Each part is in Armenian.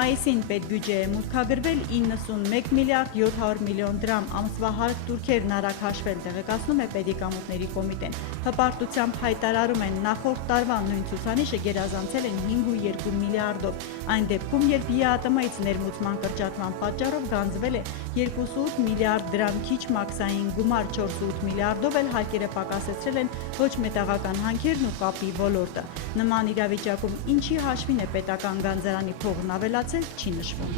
Մայիսին պետբյուջե է մուտքագրվել 91 միլիարդ 700 միլիոն դրամ, ամսվա հարկ տուրքերն արագ հաշվել, տեղեկացնում է Պետեկամուտների կոմիտեն։ Հպարտությամբ հայտարարում են նախորդ տարվա նույն ցուցանիշը գերազանցել են 5,2 միլիարդով, այն դեպքում, երբ ԵԱՏՄ-ից ներմուծման կրճատման պատճառով գանձվել է 2,8 միլիարդ դրամ քիչ մաքսային գումար, 4,8 միլիարդով էլ հարկերը պակասեցրել են ոչ մետաղական հանքերն ու կապի ոլորտը։ Նման իրավիճակում ինչի հաշվին է պետական գանձարանի փողն ավելացել, չի նշվում։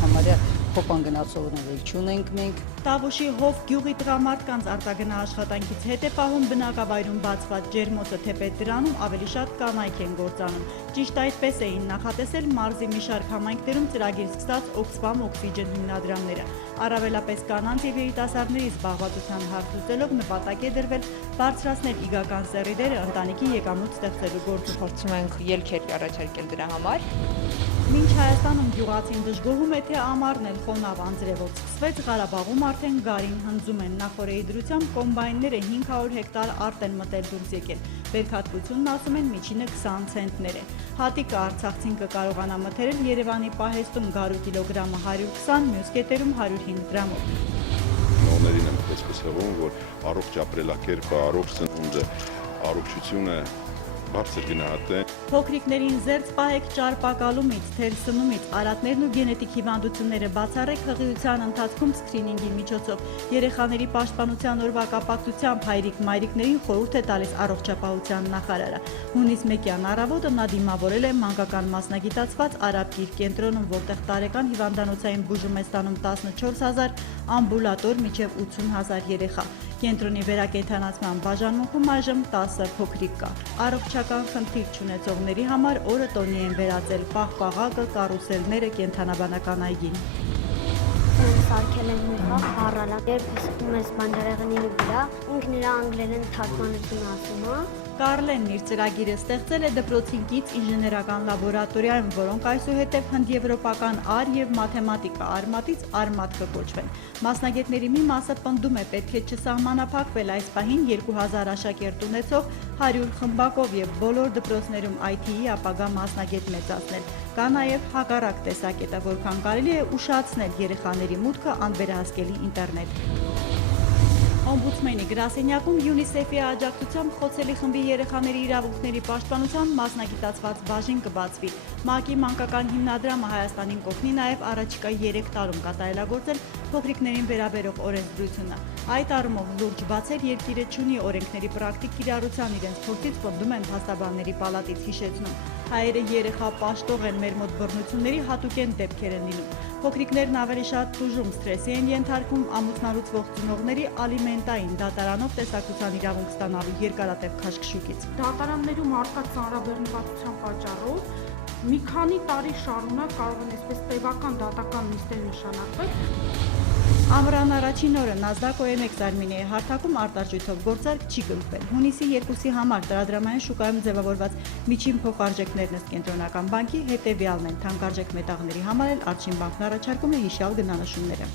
Համարյա փոփան գնացողներ չունենք մենք։ Տավուշի Հով գյուղի տղամարդկանց արտագնա աշխատանքից հետ է պահում բնակավայրում բացված ջերմոցը, թեպետ դրանում ավելի շատ կանայք են գործանում։ Ճիշտ այդպես էին նախատեսել մարզի մի շարք համայնքներում ծրագիր սկսած Oxfam օքսիջեն հիմնադրամները։ Առավելապես կանանց եւ երիտասարդների զբաղվածության հարց լուծելով նպատակ է դրվել բարձրացնել իգական սեռի ընտանիքի եկամուտ ստեղծելու գործում։ Փորձում ենք ելքեր առաջարկել դրա համար։ Մինչ Հայաստանում գյուղացին դժգոհում է, թե ամառն էլ խոնավ անձրևով սկսվեց, Ղարաբաղում արդեն գարին հնձում են։ Նախորդ դրությամբ կոմբայնները 500 հեկտար արտ են մտել դուրս եկել։ Բերքատվությունն ասում են միջինը 20 ցենտներ է։ Հատիկը արցախցին կկարողանա մթերել Երևանի պահեստում գարու կիլոգրամը 120, մյուս կետերում 105 դրամով։ Նորներին եմ այսպես հղում, որ առողջ ապրելակերպը, առողջ սնունդը, առողջությունը բարձր գնահատեն։ Փոքրիկներին զերծ պահեք ճարպակալումից, թերսնումից, արատներն ու գենետիկ հիվանդությունները բացառեք հղիության ընթացքում սկրինինգի միջոցով։ Երեխաների պաշտպանության օրվա կապակցությամբ հայրիկ-մայրիկներին խորհուրդ է տալիս առողջապահության նախարարը։ Հունիս 1-յան առավոտը նա դիմավորել է մանկական մասնագիտացված Արաբ գիր կենտրոնում, որտեղ տարեկան հիվանդանոցային բուժում է ստանում 14,000, ամբուլատոր մինչև 80,000 երեխա։ Կենտրոնի վերակենդանացման բաժանմունքում այժմ 10 փոքրիկ կա։ Առողջական խնդիր չունեցողների համար օրը տոնի են վերածել պաղպաղակը, կարուսելները, կենդանաբանական այգին։ Սարքել են մի խաղ առալակ, երբ իսկում ես բանջարեղենի վրա, ինքն իր անգլերեն թարգմանություն ասում է։ Կարլենն իր ծրագիրը ստեղծել է դպրոցին կից ինժեներական լաբորատորիայում, որոնք այսուհետև հնդեվրոպական R և մաթեմատիկա արմատից արմատ կկոչվեն։ Մասնագետների մի մասը պնդում է, պետք է չսահմանափակվել այս պահին 2000 աշակերտ ունեցող 100 խմբակով և բոլոր դպրոցներում IT-ի ապագա մասնագետ մեծացնել։ Կա նաև հակառակ տեսակետը, որքան կարելի է ուշացնել երեխաների մուտքը անվերահսկելի ինտերնետ։ Օմբուդսմենի գրասենյակում ՅՈՒՆԻՍԵՖ-ի աջակցությամբ Խոցելի խմբի երեխաների իրավունքների պաշտպանության մասնագիտացված բաժին կբացվի։ ՄԱԿ-ի մանկական հիմնադրամը Հայաստանին կօգնի նաև առաջիկա 3 տարում կատարելագործել փոքրիկներին վերաբերող օրենսդրությունը։ Այդ առումով լուրջ բացեր երկիրը չունի օրենքների պրակտիկ կիրառության իրենց փորձից պնդում են փաստաբանների պալատից հիշեցնում։ Հայերը երեխա պաշտող են, մեր մոտ բռնությունների հատուկեն դեպքեր են լինում։ Փոքրիկներն ավելի շատ տուժում, սթրեսի են ենթարկվում, ամուսնալուծվող ծնողների ալիմենտային դատարանով տեսակցության իրավունք ստանալու երկարատև քաշքշուկից։ Դատարաններում առկա ծանրաբեռնվածության պատճառով մի քանի տարի շարունակ կարող են այսպես տևական դատական նիստեր նշանակվել։ Ամռան առաջին օրը NASDAQ OMX Armenia-ի հարթակում արտարժույթով գործարք չի կնքվել։ Հունիսի 2-ի համար տրամադրամային շուկայում ձևավորված միջին փոխարժեքներն ըստ կենտրոնական բանկի հետևյալն են։ Թանկարժեք մետաղների համար էլ Արջին բանկն առաջարկում է հիշյալ գնանշումները։